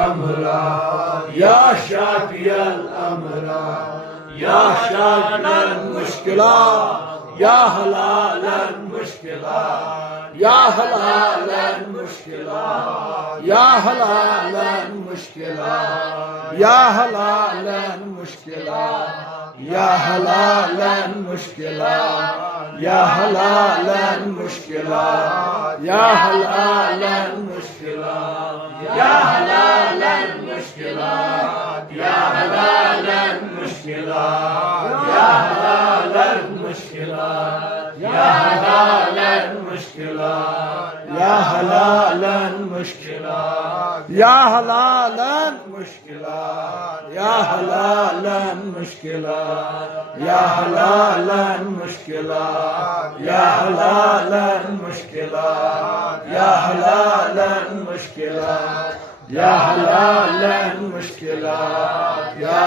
या शाफियल अमरा या शाफियल मुश्किला या हलालन मुश्किला या हलालन मुश्किला या हलालन मुश्किला या हलालन मुश्किला या हलालन मुश्किला या हलालन मुश्किला या हलालन मुश्किला या हलालन मुश्किला या हलालन मुश्किला या हलालन मुश्किला या हलालन मुश्किला या हलालन मुश्किला या हलालन मुश्किला या हलालन मुश्किला या हलालन मुश्किला या हलालन मुश्किला या हलालन मुश्किला या हलालन मुश्किला या